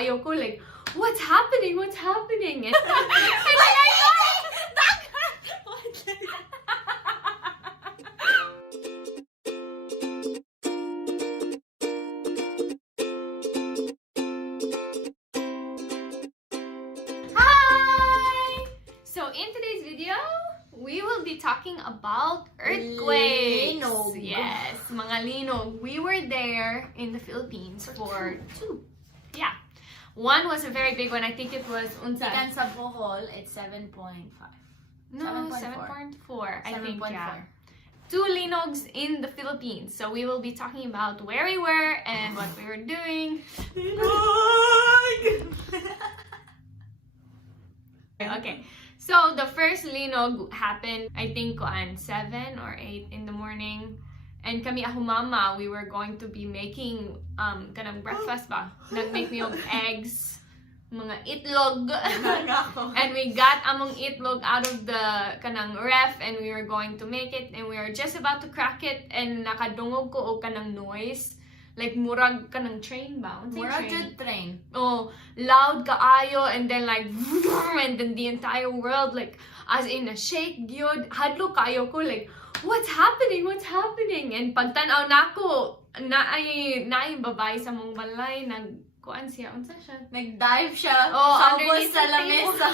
kaayo ko, like, what's happening? What's happening? And I Hi! So in today's video, we will be talking about earthquakes. Linog. Yes, mga linog. We were there in the Philippines for two. Yeah. One was a very big one. I think it was unsa? Ikan sa Bohol, it's 7.5. No, 7.4. 7.4. I think, 7.4. yeah. Two linogs in the Philippines. So we will be talking about where we were and what we were doing. Okay. So the first linog happened, I think, on 7 or 8 in the morning. And kami ako mama, we were going to be making kanang breakfast ba? Nag-make me of eggs, mga itlog. And we got among itlog out of the kanang ref and we were going to make it and we were just about to crack it and nakadungog ko o kanang noise. Like murag kanang train ba? Murag jud train. Oh, loud kaayo and then like and then the entire world like as in a shake gyud hadlo kaayo ko like what's happening and pagtan-aw nako naay babay sa mong balay nag kuan siya unsa siya Nag-dive siya. Oh, Sabos underneath sa the lamesa.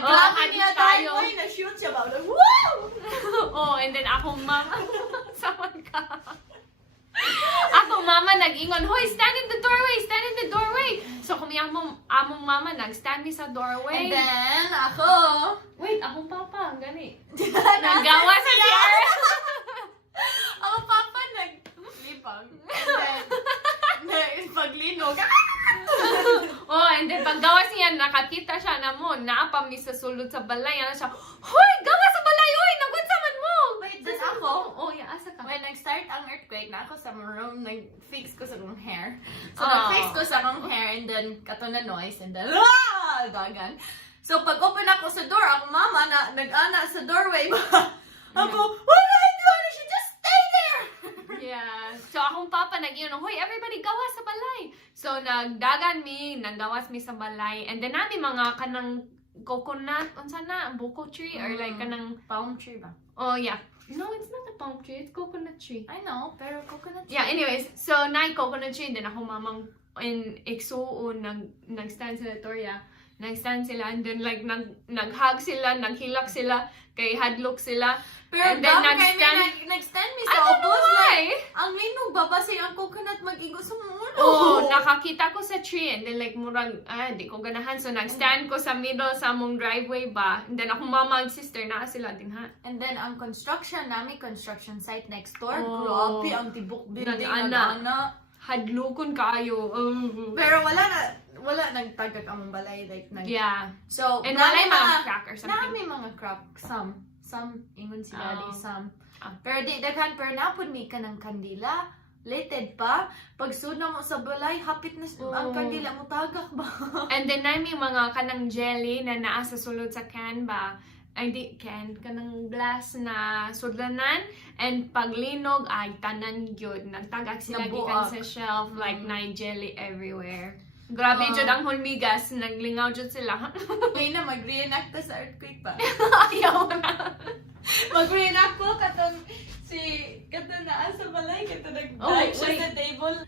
grabe niya tayo. tayo. Na-shoot siya ba? Like, woo! Oh, and then akong mama saman ka. Ako mama nag-ingon, hoy, stand in the doorway. So kung among mama nag-stand mi sa doorway. And then, ako. Wait, akong papa, gani. Nagawa sa CR. Ako papa naglipang. And then, paglinog. Oh, and then paggawas niya, nakakita siya na mo, naapa mi sa sulod sa balay. Ano siya, hoy, gawa sa balay, hoy, nagwatsaman mo. Wait, then ako. Oh, yeah, asa ka. When nag-start ang earthquake, na ako sa room, nag-fix ko sa akong hair. So, Oh. nag-fix ko sa akong hair, and then, kato na noise, and then, dagan. So, pag-open ako sa door, akong mama, nag-ana sa doorway ba? Ako, what are you doing? I should just stay there! Yeah. So akong papa nag-iyon, hoy, everybody gawas sa balay. So nagdagan mi, nagawas mi sa balay. And then nami mga kanang coconut, unsa na, buko tree or like kanang Palm tree ba? oh yeah. No, it's not a palm tree, it's coconut tree. I know, pero coconut tree. Yeah, anyways, so na coconut tree then ako mamang in Exoo nag-stand sila Toria. Nag-stand sila and then like nag-hug sila, naghilak sila, kay hadlok sila. Pero and then nag-stand mi I sa don't know opos, why. like, ang linog ba ba ang coconut mag-ingo sa muno? Oh, nakakita ko sa tree and then like murag, di ko ganahan. So nag-stand ko sa middle sa mong driveway ba. And then akong mama and sister na sila din ha. And then ang construction site next door, Oh. grabe ang tibok building Nag-ana. nag-ana. Hadlokon kayo. Pero wala nagtagak ang balay like Yeah. So, And nami wala mga crack or something. Nami mga crack, some ingon si daddy, Oh. some. Ah. Pero di daghan per napod mi ka ng kandila. Lated pa. Pag suna mo sa balay, hapit na ang Oh. kandila mo tagak ba? And then nami mga kanang jelly na naa sa sulod sa can ba. Ay di can kanang glass na sudlanan and paglinog ay tanan gyud nagtagak sila gikan Nabuak. sa shelf like na jelly everywhere. Grabe Oh. jud ang hulmigas, naglingaw jud sila. May na mag-reenact ta sa earthquake pa. Ayaw na. Mag-reenact ko katong katong naa sa balay, katong nag-dive siya wait. sa table.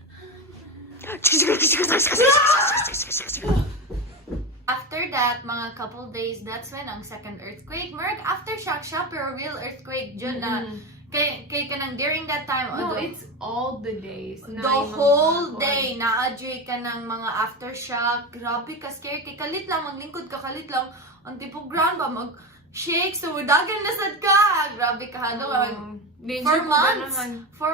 After that, mga couple days, that's when ang second earthquake. Merg, aftershock siya, pero real earthquake dyan na, kay kanang during that time, No, it's all the days. the whole day, na-adjure ka ng mga aftershock. Grabe ka, scary. Kay kalit lang, maglingkod ka, kalit lang. Ang tipo ground ba, mag-shake, so dagan nasad ka. Grabe ka, hado. 4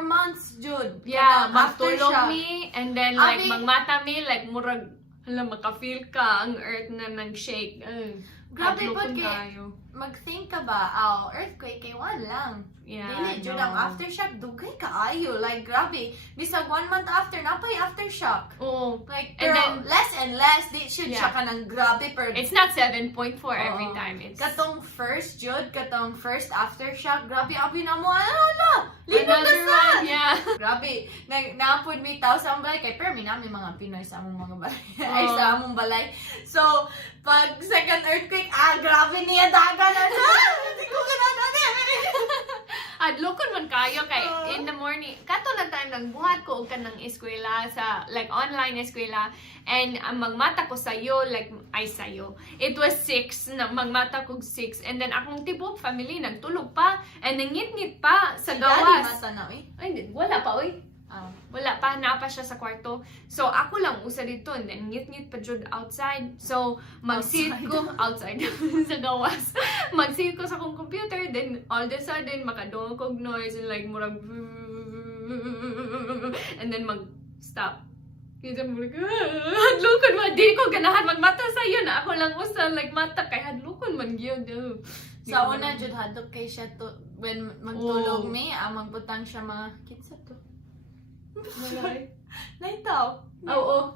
months, Jude. Yeah, Kanang magtulog aftershock. mi, and then like Ami- magmata mi, like murag, hala, makafeel ka ang earth na nag-shake. Grabe po Hadlokon kay kayo. mag-think ka ba, earthquake kay one lang. Yeah, Dili, jud no. ang aftershock, dugay kaayo. Like, grabe. Bisag 1 month after, napay aftershock. Oo. Like, And pero then- less and less, di should Yeah. siya ka ng grabe per... It's not 7.4 every Oo. time. It's Katong first aftershock, grabe, abi na mo, ala, linog na another sa! one. Yeah. Grabe, naapod mi tao sa among balay, kay pero minami mga Pinoy sa among mga balay, ay sa among balay. So, pag second earthquake, grabe niya, daga na na! Hindi ko Adlokon man kayo kay in the morning. Kato na time nang buhat ko og kanang eskwela sa like online eskwela and ang magmata ko sayo like ay sayo. It was 6 na magmata ko 6 and then akong tibok family nagtulog pa and nangit-ngit pa sa gawas. masa na, eh. Ay, wala pa oy. Wala pa, napa siya sa kwarto. So, ako lang usa dito and then ngit-ngit pa jud outside. So, mag-sit ko outside sa gawas. Mag-sit ko sa akong computer, then all of a sudden, makadungog kog noise and like, murag and then mag-stop. Kaya murag, hadlokon man. Di ko ganahan magmata sa'yo na ako lang usa like mata kay hadlokon man gyud. Sa una, jud hadok kay siya to, when magtulog mi, magbutang siya mga, kinsa to? Naitaw. Oo.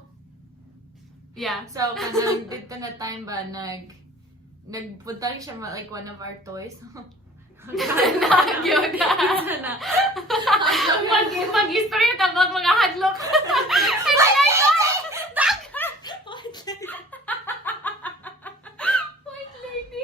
Yeah. So, kanang dito na time ba, nagpunta siya like one of our toys. Yun. Mag-history ka about mga hadlok. White lady.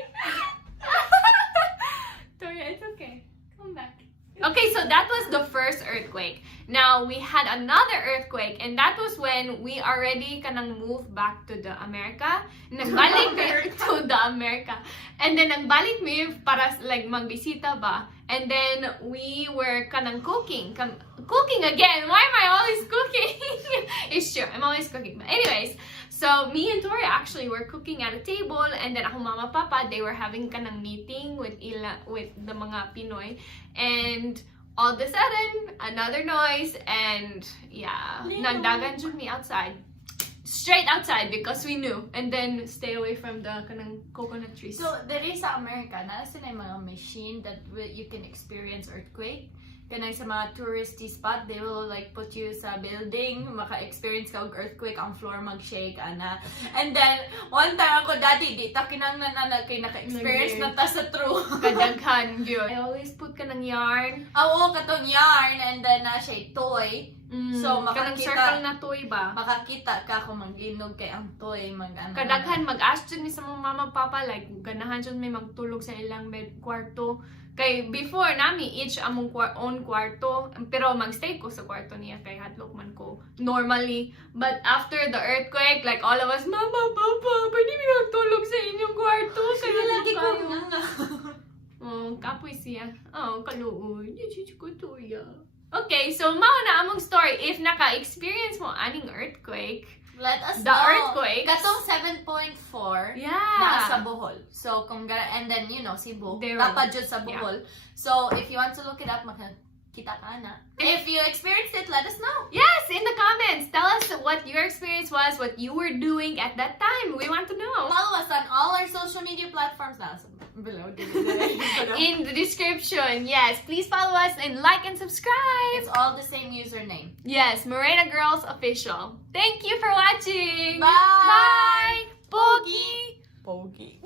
Toya, it's okay. Come back. Okay, so that was the first earthquake. Now, we had another earthquake, and that was when we already kanang moved back to the America. Nagbalik to the America. And then, nagbalik mi para like magbisita ba. And then, we were kanang cooking. Cooking again! Why am I always cooking? It's true, I'm always cooking. But anyways, so me and Tori actually were cooking at a table, and then ako mama papa, they were having kanang meeting with the mga Pinoy. And all of a sudden, another noise, and yeah, nagdagan jud me outside. Straight outside because we knew. And then stay away from the kanang coconut trees. So, there is sa America, nasa na yung mga machine that you can experience earthquake. Kanang sa mga touristy spot, they will like put you sa building, maka-experience ka og earthquake, ang floor mag-shake, ana. And then, one time ako, daddy, di ta kinanglan na kay naka-experience na ta sa true. Kadaghan yun. I always put ka ng yarn. Oo, katong yarn, and then na siya toy. So, kanang makakita- circle na toy ba? Makakita ka kung maglinog kay ang toy, mag-ano. Kadaghan mag-ask dyan ni sa mga mama papa, like, ganahan dyan may magtulog sa ilang bed, kwarto. Kay before nami each among own kwarto, pero magstay ko sa kwarto niya kay hadlok man ko normally. But after the earthquake, like all of us, mama, papa, pwede mi magtulog sa inyong kwarto. Kaya lagi ko kayo. nga. Oh, kapoy siya. Oh, kaluoy. Yuchuchu ko to ya. Okay, so mao na among story. If naka-experience mo aning earthquake, Let us The know. earthquakes. Katong 7.4. yeah. Na sa Bohol. So, and then, you know, Cebu. They were- Tapa jud sa Bohol. So, if you want to look it up, makakita ka na. If you experienced it, let us know. Yes, in the comments. Tell us what your experience was, what you were doing at that time. We want to know. Follow us on all our social media platforms now. Below. In the description. Yes, please follow us and like and subscribe. It's all the same username. Yes, Morena Girls Official. Thank you for watching. Bye. Bye. Pogi. Pogi.